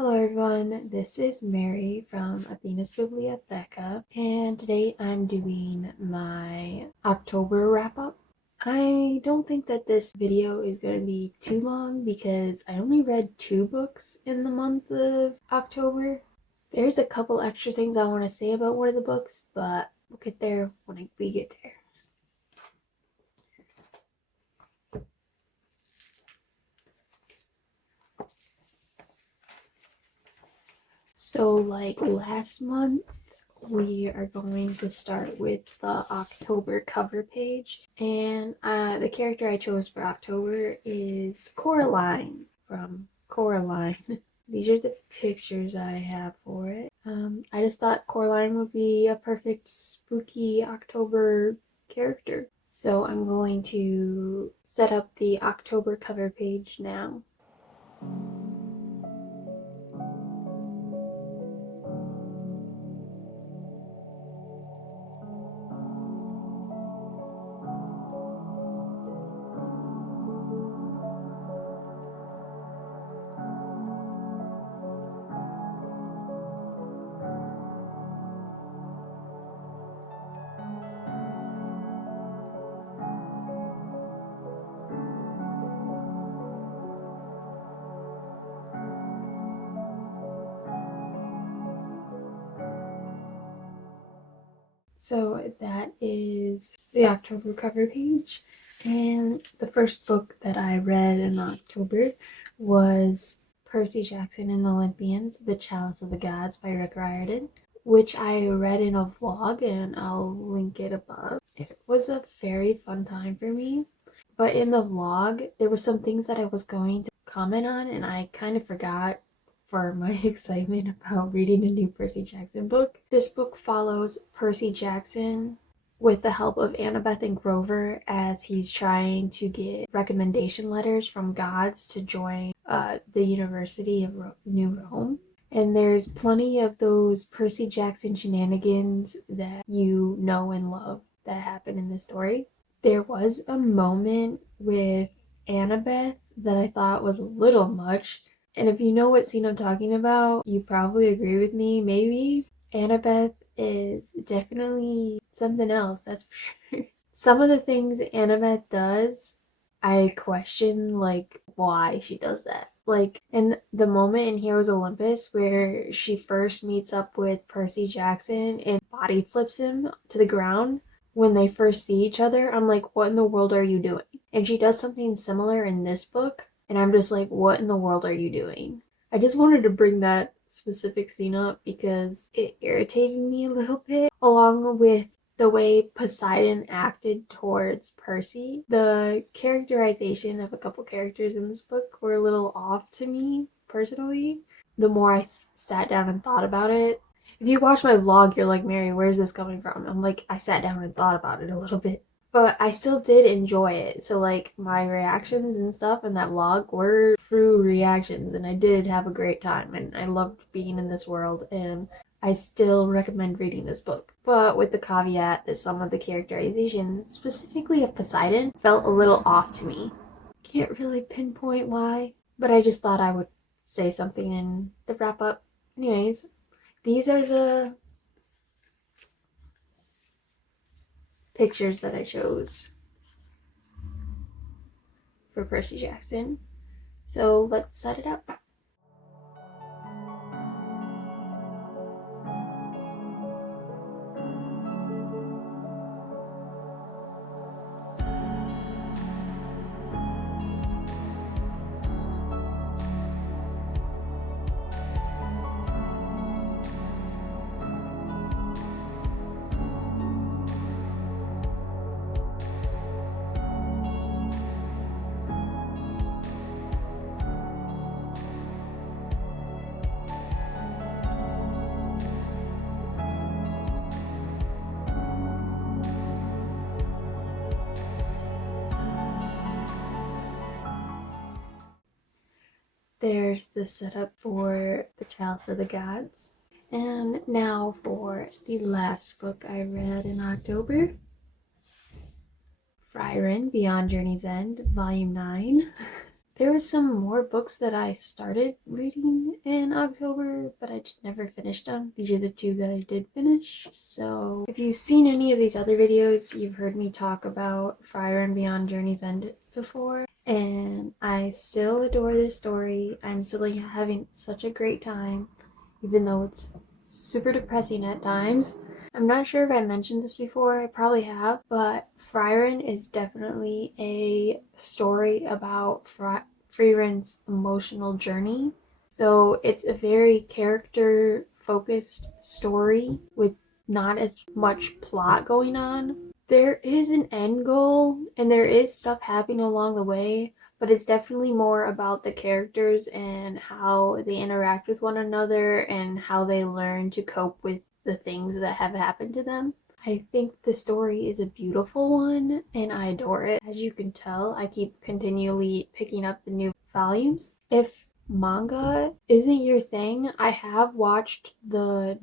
Hello everyone, this is Mary from Athena's Bibliotheca, and today I'm doing my October wrap-up. I don't think that this video is going to be too long because I only read 2 books in the month of October. There's a couple extra things I want to say about one of the books, but we'll get there when we get there. So like last month, we are going to start with the October cover page, and the character I chose for October is Coraline from Coraline. These are the pictures I have for it. I just thought Coraline would be a perfect spooky October character. So I'm going to set up the October cover page now. So that is the October cover page, and the first book that I read in October was Percy Jackson and the Olympians, The Chalice of the Gods by Rick Riordan, which I read in a vlog, and I'll link it above. It was a very fun time for me, but in the vlog, there were some things that I was going to comment on, and I kind of forgot for my excitement about reading a new Percy Jackson book. This book follows Percy Jackson with the help of Annabeth and Grover as he's trying to get recommendation letters from gods to join the University of New Rome. And there's plenty of those Percy Jackson shenanigans that you know and love that happen in this story. There was a moment with Annabeth that I thought was a little much. And if you know what scene I'm talking about, you probably agree with me, maybe. Annabeth is definitely something else, that's for sure. Some of the things Annabeth does, I question, like, why she does that. Like, in the moment in Heroes Olympus where she first meets up with Percy Jackson and body flips him to the ground when they first see each other, I'm like, what in the world are you doing? And she does something similar in this book, and I'm just like, what in the world are you doing? I just wanted to bring that specific scene up because it irritated me a little bit, along with the way Poseidon acted towards Percy. The characterization of a couple characters in this book were a little off to me, personally. The more I sat down and thought about it. If you watch my vlog, you're like, Mary, where's this coming from? I'm like, I sat down and thought about it a little bit. But I still did enjoy it. So like my reactions and stuff in that vlog were true reactions, and I did have a great time, and I loved being in this world, and I still recommend reading this book. But with the caveat that some of the characterization, specifically of Poseidon, felt a little off to me. Can't really pinpoint why, but I just thought I would say something in the wrap up. Anyways, these are the pictures that I chose for Percy Jackson. So let's set it up. There's the setup for the Chalice of the Gods. And now for the last book I read in October. Frieren, Beyond Journey's End, Volume 9. There was some more books that I started reading in October, but I just never finished them. These are the two that I did finish. So if you've seen any of these other videos, you've heard me talk about Frieren Beyond Journey's End before. And I still adore this story. I'm still having such a great time, even though it's super depressing at times. I'm not sure if I mentioned this before, I probably have, but Frieren is definitely a story about Frieren's emotional journey. So it's a very character focused story with not as much plot going on. There is an end goal and there is stuff happening along the way, but it's definitely more about the characters and how they interact with one another and how they learn to cope with the things that have happened to them. I think the story is a beautiful one and I adore it. As you can tell, I keep continually picking up the new volumes. If manga isn't your thing, I have watched the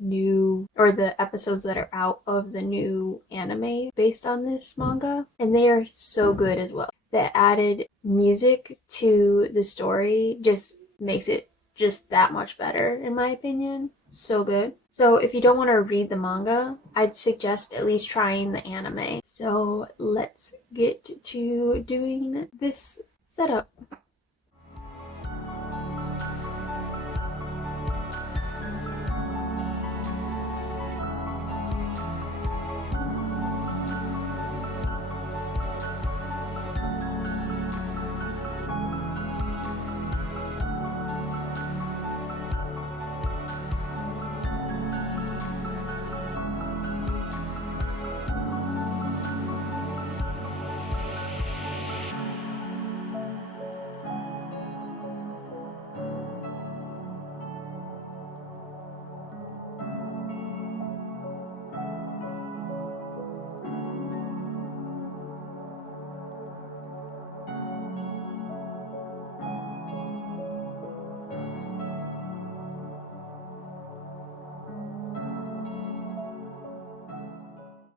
episodes that are out of the new anime based on this manga, and they are so good as well. The added music to the story just makes it just that much better, in my opinion. So good. So if you don't want to read the manga, I'd suggest at least trying the anime. So let's get to doing this setup.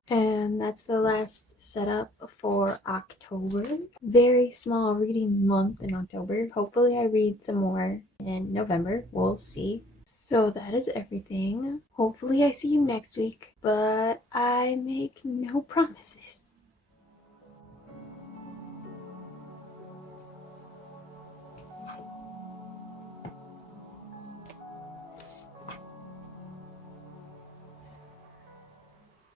And that's the last setup for October. Very small reading month in October. Hopefully I read some more in November. We'll see. So that is everything. Hopefully I see you next week, but I make no promises.